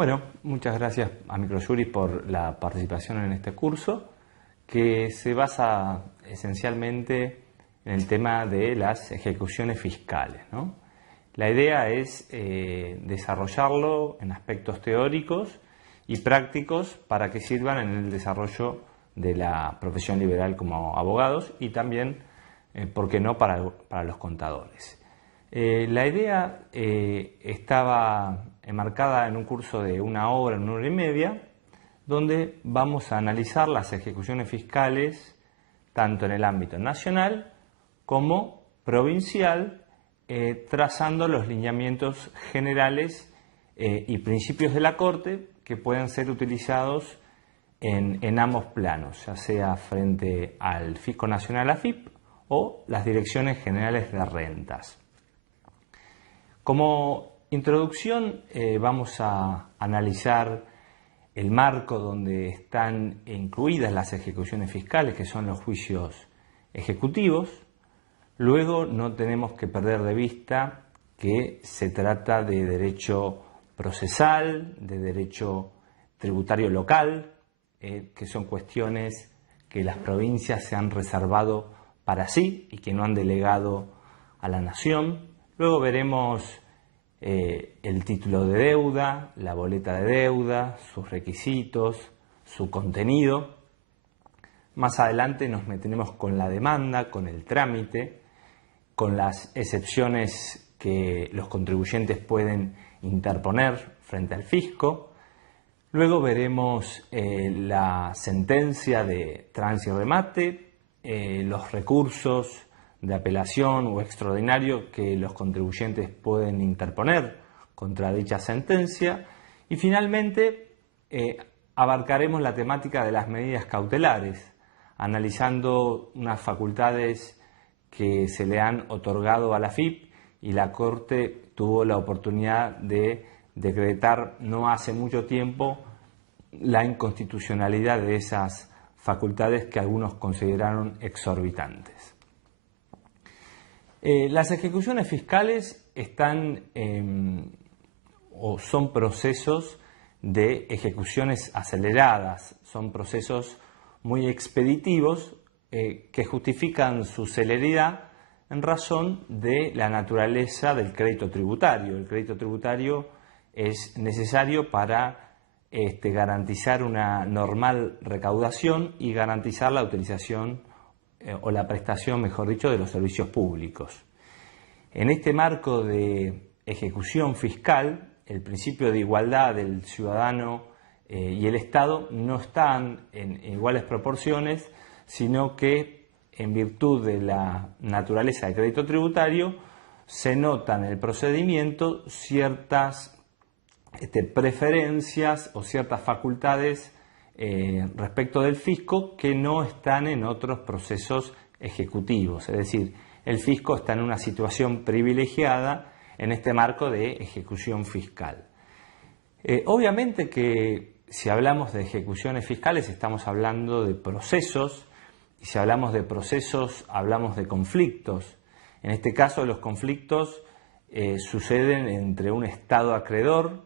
Bueno, muchas gracias a Microjury por la participación en este curso, que se basa esencialmente en el tema de las ejecuciones fiscales, ¿no? La idea es desarrollarlo en aspectos teóricos y prácticos para que sirvan en el desarrollo de la profesión liberal como abogados y también, ¿por qué no?, para los contadores. La idea estaba enmarcada en un curso de una hora y media, donde vamos a analizar las ejecuciones fiscales tanto en el ámbito nacional como provincial, trazando los lineamientos generales y principios de la Corte que pueden ser utilizados en ambos planos, ya sea frente al Fisco Nacional AFIP o las Direcciones Generales de Rentas. Como introducción vamos a analizar el marco donde están incluidas las ejecuciones fiscales, que son los juicios ejecutivos. Luego no tenemos que perder de vista que se trata de derecho procesal, de derecho tributario local, que son cuestiones que las provincias se han reservado para sí y que no han delegado a la nación. Luego veremos el título de deuda, la boleta de deuda, sus requisitos, su contenido. Más adelante nos meteremos con la demanda, con el trámite, con las excepciones que los contribuyentes pueden interponer frente al fisco. Luego veremos la sentencia de tránsito y remate, los recursos de apelación o extraordinario que los contribuyentes pueden interponer contra dicha sentencia y finalmente abarcaremos la temática de las medidas cautelares, analizando unas facultades que se le han otorgado a la AFIP y la Corte tuvo la oportunidad de decretar no hace mucho tiempo la inconstitucionalidad de esas facultades que algunos consideraron exorbitantes. Las ejecuciones fiscales están o son procesos de ejecuciones aceleradas, son procesos muy expeditivos que justifican su celeridad en razón de la naturaleza del crédito tributario. El crédito tributario es necesario para garantizar una normal recaudación y garantizar la utilización o la prestación, mejor dicho, de los servicios públicos. En este marco de ejecución fiscal, el principio de igualdad del ciudadano y el Estado no están en iguales proporciones, sino que en virtud de la naturaleza del crédito tributario se notan en el procedimiento ciertas preferencias o ciertas facultades respecto del fisco que no están en otros procesos ejecutivos. Es decir, el fisco está en una situación privilegiada en este marco de ejecución fiscal. Obviamente que si hablamos de ejecuciones fiscales estamos hablando de procesos, y si hablamos de procesos hablamos de conflictos. En este caso los conflictos suceden entre un Estado acreedor,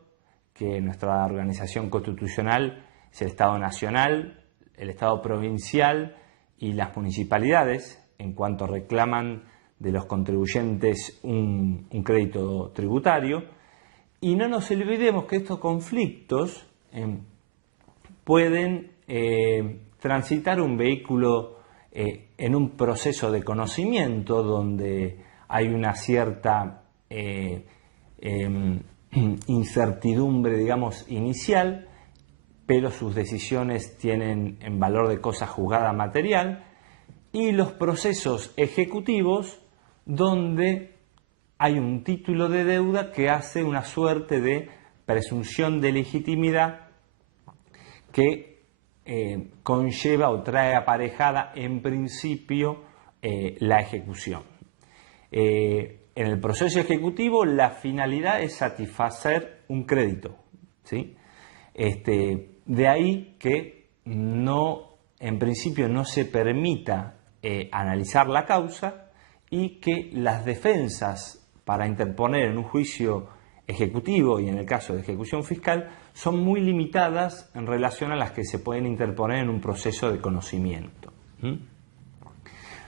que en nuestra organización constitucional es el Estado nacional, el Estado provincial y las municipalidades, en cuanto reclaman de los contribuyentes un crédito tributario. Y no nos olvidemos que estos conflictos pueden transitar un vehículo en un proceso de conocimiento donde hay una cierta incertidumbre, digamos, inicial, pero sus decisiones tienen en valor de cosa juzgada material, y los procesos ejecutivos donde hay un título de deuda que hace una suerte de presunción de legitimidad que conlleva o trae aparejada en principio la ejecución. En el proceso ejecutivo la finalidad es satisfacer un crédito, ¿sí? De ahí que en principio no se permita analizar la causa y que las defensas para interponer en un juicio ejecutivo y en el caso de ejecución fiscal son muy limitadas en relación a las que se pueden interponer en un proceso de conocimiento.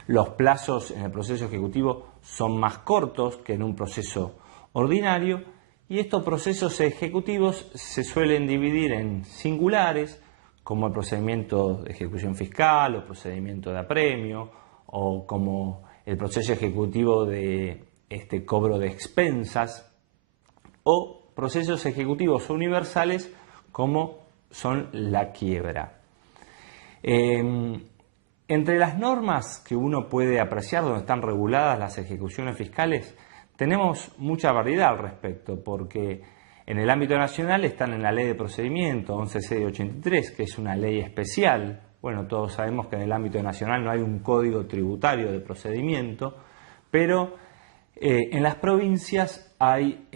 Los plazos en el proceso ejecutivo son más cortos que en un proceso ordinario y estos procesos ejecutivos se suelen dividir en singulares, como el procedimiento de ejecución fiscal o procedimiento de apremio, o como el proceso ejecutivo de cobro de expensas, o procesos ejecutivos universales como son la quiebra. Entre las normas que uno puede apreciar donde están reguladas las ejecuciones fiscales, tenemos mucha variedad al respecto, porque en el ámbito nacional están en la Ley de Procedimiento 11.683, que es una ley especial. Bueno, todos sabemos que en el ámbito nacional no hay un código tributario de procedimiento, pero en las provincias hay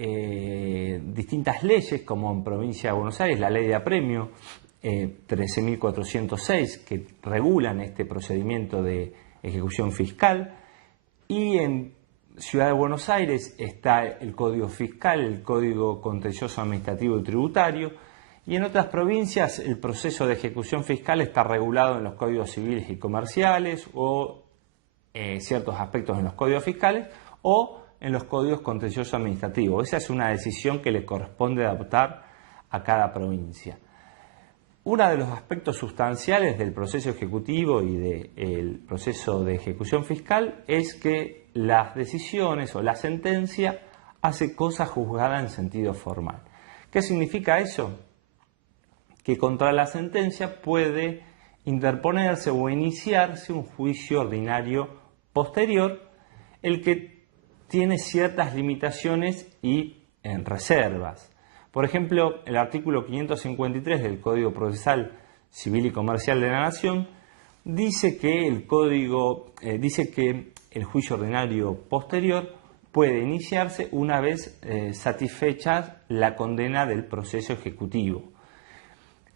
distintas leyes, como en Provincia de Buenos Aires, la Ley de Apremio 13.406, que regulan este procedimiento de ejecución fiscal, y en Ciudad de Buenos Aires está el Código Fiscal, el Código Contencioso Administrativo y Tributario, y en otras provincias el proceso de ejecución fiscal está regulado en los códigos civiles y comerciales o ciertos aspectos en los códigos fiscales o en los códigos contencioso administrativos. Esa es una decisión que le corresponde adoptar a cada provincia. Uno de los aspectos sustanciales del proceso ejecutivo y del proceso de ejecución fiscal es que las decisiones o la sentencia hace cosa juzgada en sentido formal. ¿Qué significa eso? Que contra la sentencia puede interponerse o iniciarse un juicio ordinario posterior, el que tiene ciertas limitaciones y reservas. Por ejemplo, el artículo 553 del Código Procesal Civil y Comercial de la Nación dice que el juicio ordinario posterior puede iniciarse una vez satisfecha la condena del proceso ejecutivo,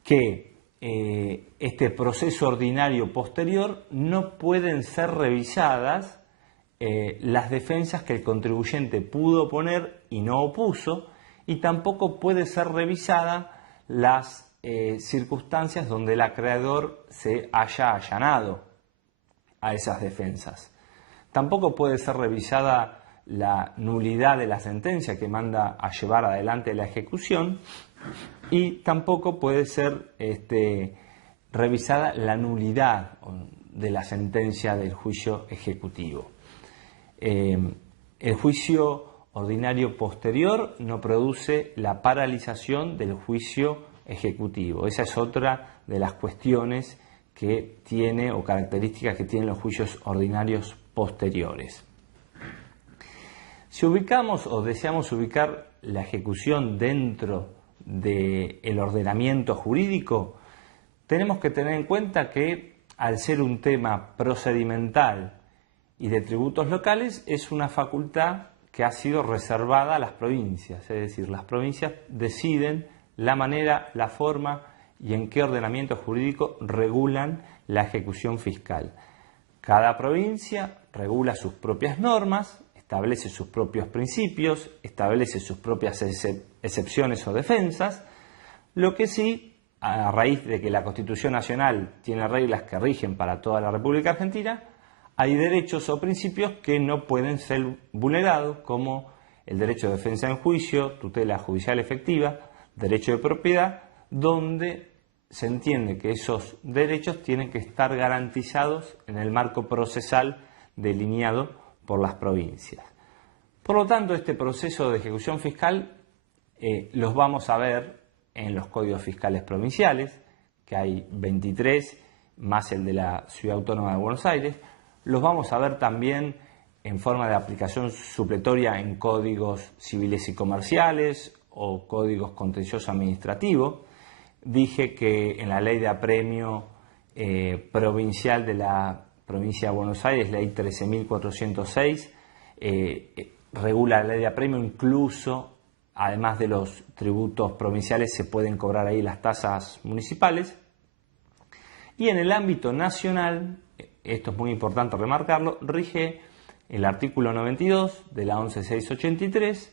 que este proceso ordinario posterior no pueden ser revisadas las defensas que el contribuyente pudo oponer y no opuso, y tampoco puede ser revisada las circunstancias donde el acreedor se haya allanado a esas defensas. Tampoco puede ser revisada la nulidad de la sentencia que manda a llevar adelante la ejecución, y tampoco puede ser revisada la nulidad de la sentencia del juicio ejecutivo. El juicio ordinario posterior no produce la paralización del juicio ejecutivo. Esa es otra de las cuestiones que tiene o características que tienen los juicios ordinarios posteriores. Si ubicamos o deseamos ubicar la ejecución dentro del ordenamiento jurídico, tenemos que tener en cuenta que al ser un tema procedimental y de tributos locales, es una facultad que ha sido reservada a las provincias, es decir, las provincias deciden la manera, la forma y en qué ordenamiento jurídico regulan la ejecución fiscal. Cada provincia regula sus propias normas, establece sus propios principios, establece sus propias excepciones o defensas, lo que sí, a raíz de que la Constitución Nacional tiene reglas que rigen para toda la República Argentina, hay derechos o principios que no pueden ser vulnerados, como el derecho de defensa en juicio, tutela judicial efectiva, derecho de propiedad, donde se entiende que esos derechos tienen que estar garantizados en el marco procesal delineado por las provincias. Por lo tanto, este proceso de ejecución fiscal los vamos a ver en los códigos fiscales provinciales, que hay 23, más el de la Ciudad Autónoma de Buenos Aires. Los vamos a ver también en forma de aplicación supletoria en códigos civiles y comerciales o códigos contencioso administrativo. Dije que en la ley de apremio provincial de la provincia de Buenos Aires, ley 13.406, regula la ley de apremio, incluso además de los tributos provinciales se pueden cobrar ahí las tasas municipales. Y en el ámbito nacional, esto es muy importante remarcarlo, rige el artículo 92 de la 11.683,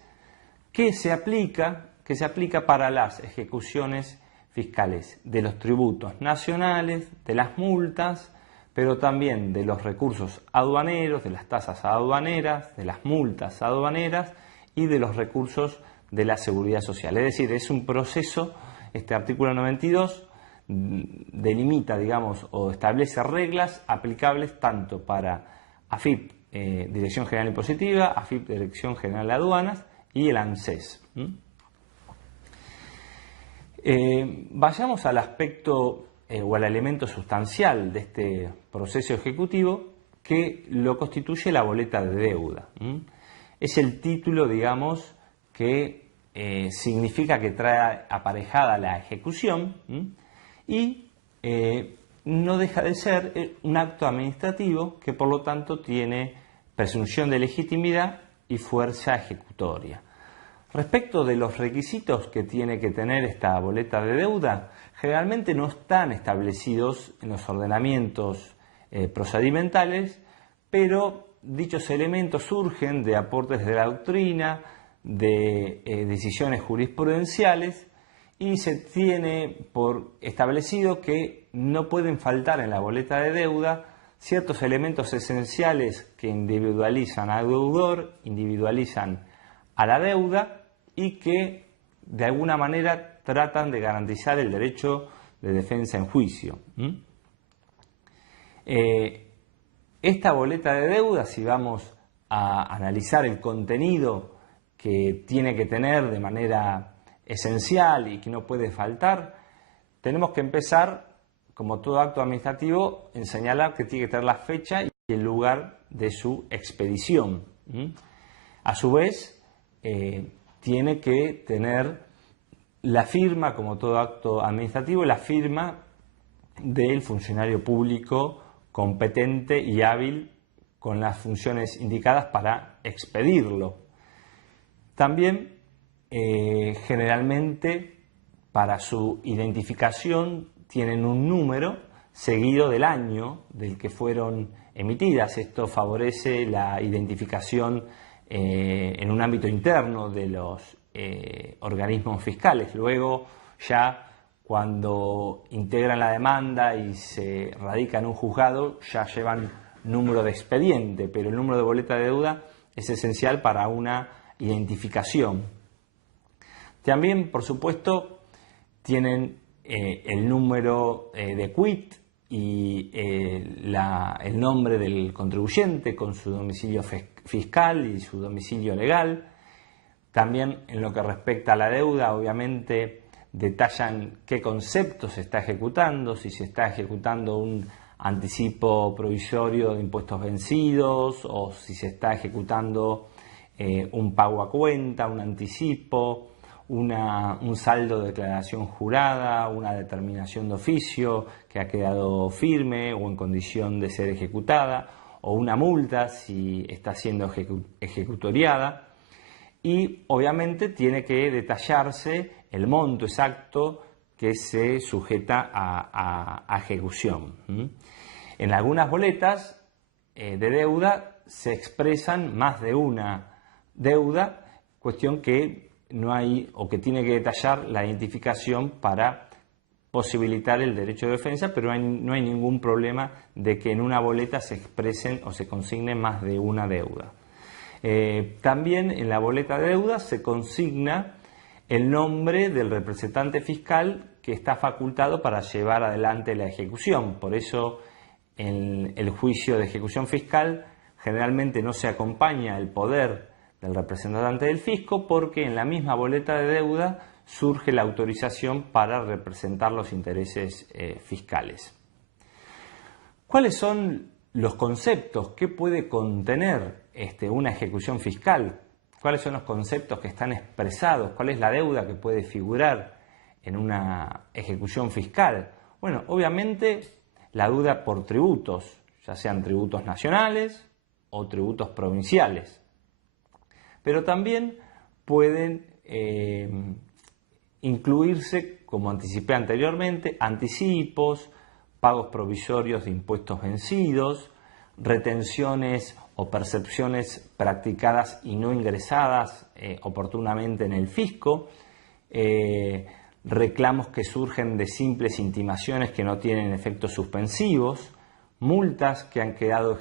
que se aplica para las ejecuciones fiscales de los tributos nacionales, de las multas, pero también de los recursos aduaneros, de las tasas aduaneras, de las multas aduaneras y de los recursos de la seguridad social. Es decir, es un proceso, este artículo 92 delimita, digamos, o establece reglas aplicables tanto para AFIP, Dirección General Impositiva, AFIP, Dirección General de Aduanas, y el ANSES. Vayamos al aspecto o al elemento sustancial de este proceso ejecutivo, que lo constituye la boleta de deuda. Es el título, digamos, que significa que trae aparejada la ejecución y no deja de ser un acto administrativo que por lo tanto tiene presunción de legitimidad y fuerza ejecutoria. Respecto de los requisitos que tiene que tener esta boleta de deuda, generalmente no están establecidos en los ordenamientos procedimentales, pero dichos elementos surgen de aportes de la doctrina, de decisiones jurisprudenciales, y se tiene por establecido que no pueden faltar en la boleta de deuda ciertos elementos esenciales que individualizan al deudor, individualizan a la deuda y que de alguna manera tratan de garantizar el derecho de defensa en juicio. Esta boleta de deuda, si vamos a analizar el contenido que tiene que tener de manera esencial y que no puede faltar, tenemos que empezar, como todo acto administrativo, en señalar que tiene que tener la fecha y el lugar de su expedición. A su vez, tiene que tener la firma, como todo acto administrativo, la firma del funcionario público competente y hábil con las funciones indicadas para expedirlo. También, generalmente, para su identificación tienen un número seguido del año del que fueron emitidas. Esto favorece la identificación en un ámbito interno de los organismos fiscales. Luego, ya cuando integran la demanda y se radica en un juzgado, ya llevan número de expediente, pero el número de boleta de deuda es esencial para una identificación. También, por supuesto, tienen el número de quit y el nombre del contribuyente con su domicilio fiscal y su domicilio legal. También, en lo que respecta a la deuda, obviamente detallan qué conceptos se está ejecutando, si se está ejecutando un anticipo provisorio de impuestos vencidos o si se está ejecutando un pago a cuenta, un anticipo, un saldo de declaración jurada, una determinación de oficio que ha quedado firme o en condición de ser ejecutada, o una multa si está siendo ejecutoriada. Y obviamente tiene que detallarse el monto exacto que se sujeta a ejecución. En algunas boletas de deuda se expresan más de una deuda, cuestión que no hay o que tiene que detallar la identificación para posibilitar el derecho de defensa, pero no hay ningún problema de que en una boleta se expresen o se consignen más de una deuda. También en la boleta de deuda se consigna el nombre del representante fiscal que está facultado para llevar adelante la ejecución. Por eso en el juicio de ejecución fiscal generalmente no se acompaña el poder del representante del fisco, porque en la misma boleta de deuda surge la autorización para representar los intereses fiscales. ¿Cuáles son los conceptos? ¿Qué puede contener una ejecución fiscal? ¿Cuáles son los conceptos que están expresados? ¿Cuál es la deuda que puede figurar en una ejecución fiscal? Bueno, obviamente la deuda por tributos, ya sean tributos nacionales o tributos provinciales. Pero también pueden incluirse, como anticipé anteriormente, anticipos, pagos provisorios de impuestos vencidos, retenciones o percepciones practicadas y no ingresadas oportunamente en el fisco, reclamos que surgen de simples intimaciones que no tienen efectos suspensivos, multas que han quedado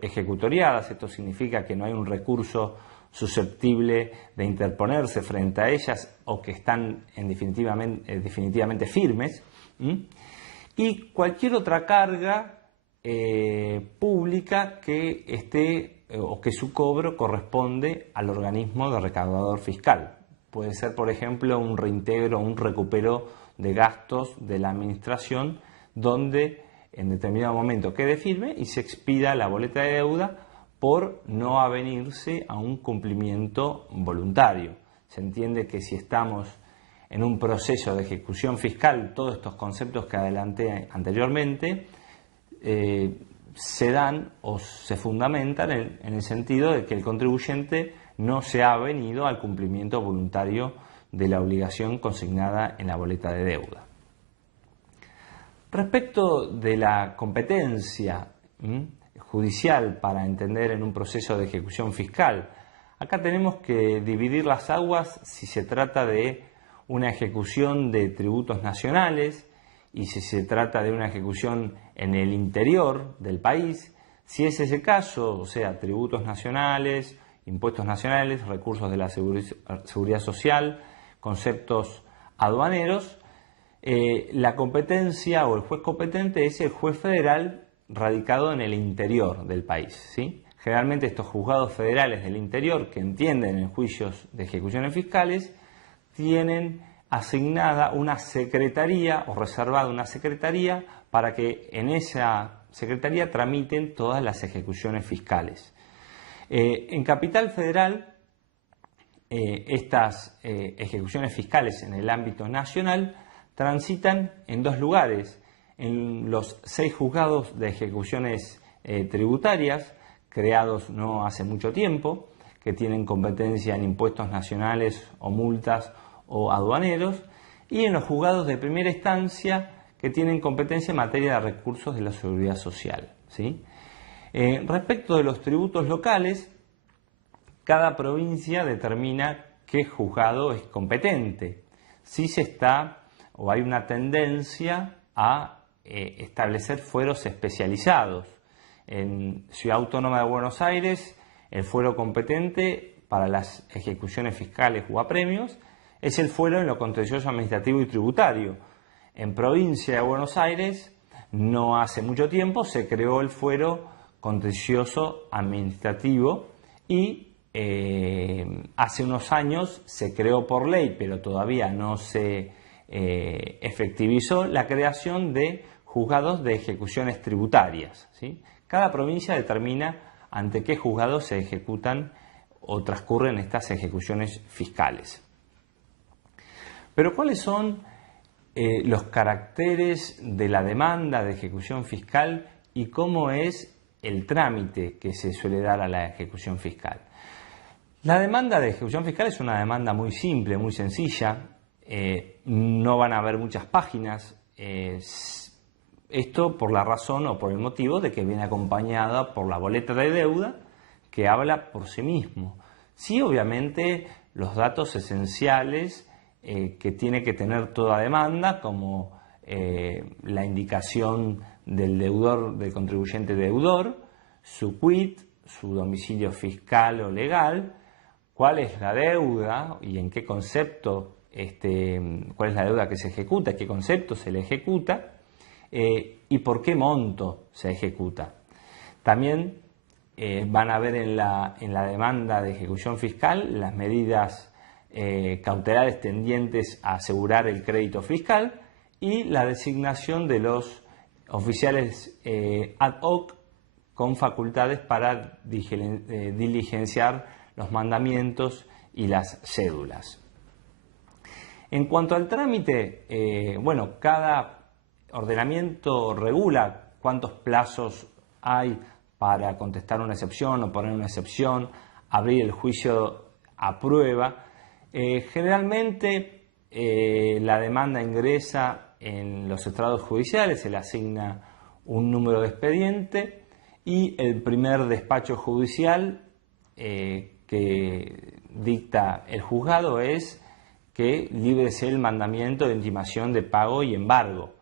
ejecutoriadas. Esto significa que no hay un recurso susceptible de interponerse frente a ellas o que están definitivamente firmes. Y cualquier otra carga pública que esté o que su cobro corresponde al organismo de recaudador fiscal. Puede ser, por ejemplo, un reintegro o un recupero de gastos de la administración donde en determinado momento quede firme y se expida la boleta de deuda por no avenirse a un cumplimiento voluntario. Se entiende que si estamos en un proceso de ejecución fiscal, todos estos conceptos que adelanté anteriormente se dan o se fundamentan en el sentido de que el contribuyente no se ha avenido al cumplimiento voluntario de la obligación consignada en la boleta de deuda. Respecto de la competencia judicial para entender en un proceso de ejecución fiscal, acá tenemos que dividir las aguas si se trata de una ejecución de tributos nacionales y si se trata de una ejecución en el interior del país. Si es ese caso, o sea, tributos nacionales, impuestos nacionales, recursos de la seguridad social, conceptos aduaneros, la competencia o el juez competente es el juez federal radicado en el interior del país, ¿sí? Generalmente estos juzgados federales del interior que entienden en juicios de ejecuciones fiscales tienen asignada una secretaría o reservada una secretaría para que en esa secretaría tramiten todas las ejecuciones fiscales. En Capital Federal, estas ejecuciones fiscales en el ámbito nacional transitan en dos lugares, en los 6 juzgados de ejecuciones tributarias, creados no hace mucho tiempo, que tienen competencia en impuestos nacionales o multas o aduaneros, y en los juzgados de primera instancia que tienen competencia en materia de recursos de la seguridad social, ¿sí? Respecto de los tributos locales, cada provincia determina qué juzgado es competente. Si se está o hay una tendencia a establecer fueros especializados. En Ciudad Autónoma de Buenos Aires, el fuero competente para las ejecuciones fiscales o apremios es el fuero en lo contencioso administrativo y tributario. En Provincia de Buenos Aires, no hace mucho tiempo, se creó el fuero contencioso administrativo y hace unos años se creó por ley, pero todavía no se efectivizó la creación de juzgados de ejecuciones tributarias, ¿sí? Cada provincia determina ante qué juzgados se ejecutan o transcurren estas ejecuciones fiscales. Pero ¿cuáles son los caracteres de la demanda de ejecución fiscal y cómo es el trámite que se suele dar a la ejecución fiscal? La demanda de ejecución fiscal es una demanda muy simple, muy sencilla. No van a haber muchas páginas. Esto por la razón o por el motivo de que viene acompañada por la boleta de deuda que habla por sí mismo. Sí, obviamente, los datos esenciales que tiene que tener toda demanda, como la indicación del deudor, del contribuyente deudor, su quit, su domicilio fiscal o legal, cuál es la deuda y en qué concepto, cuál es la deuda que se ejecuta, qué concepto se le ejecuta y por qué monto se ejecuta. También van a ver en la demanda de ejecución fiscal las medidas cautelares tendientes a asegurar el crédito fiscal y la designación de los oficiales ad hoc con facultades para diligenciar los mandamientos y las cédulas. En cuanto al trámite, cada ordenamiento regula cuántos plazos hay para contestar una excepción o poner una excepción, abrir el juicio a prueba. Generalmente la demanda ingresa en los estrados judiciales, se le asigna un número de expediente y el primer despacho judicial que dicta el juzgado es que líbrese el mandamiento de intimación de pago y embargo.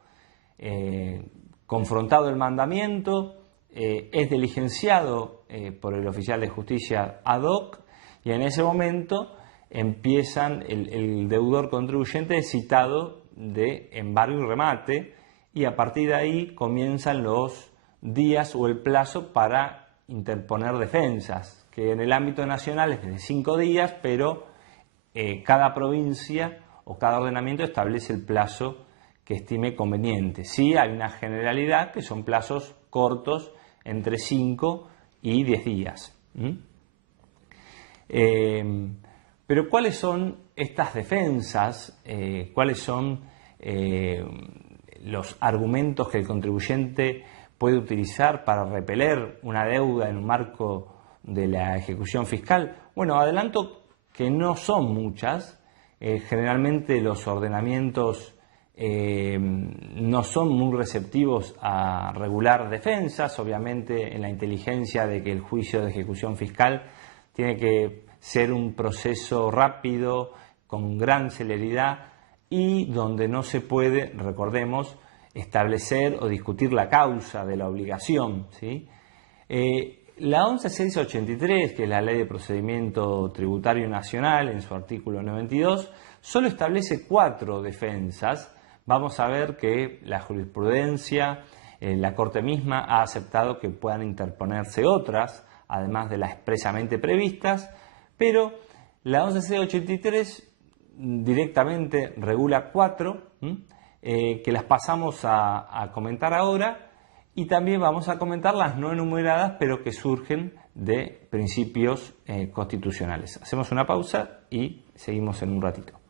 Confrontado el mandamiento, es diligenciado por el oficial de justicia ad hoc y en ese momento empiezan el deudor contribuyente es citado de embargo y remate, y a partir de ahí comienzan los días o el plazo para interponer defensas, que en el ámbito nacional es de 5 días, pero cada provincia o cada ordenamiento establece el plazo que estime conveniente. Sí hay una generalidad que son plazos cortos, entre 5 y 10 días. Pero ¿cuáles son estas defensas? ¿Cuáles son los argumentos que el contribuyente puede utilizar para repeler una deuda en un marco de la ejecución fiscal? Bueno, adelanto que no son muchas. Generalmente los ordenamientos no son muy receptivos a regular defensas, obviamente en la inteligencia de que el juicio de ejecución fiscal tiene que ser un proceso rápido, con gran celeridad y donde no se puede, recordemos, establecer o discutir la causa de la obligación, ¿sí? La 11683, que es la Ley de Procedimiento Tributario Nacional, en su artículo 92, solo establece 4 defensas. Vamos a ver que la jurisprudencia, la Corte misma ha aceptado que puedan interponerse otras, además de las expresamente previstas, pero la 11683 directamente regula 4, que las pasamos a comentar ahora, y también vamos a comentar las no enumeradas, pero que surgen de principios constitucionales. Hacemos una pausa y seguimos en un ratito.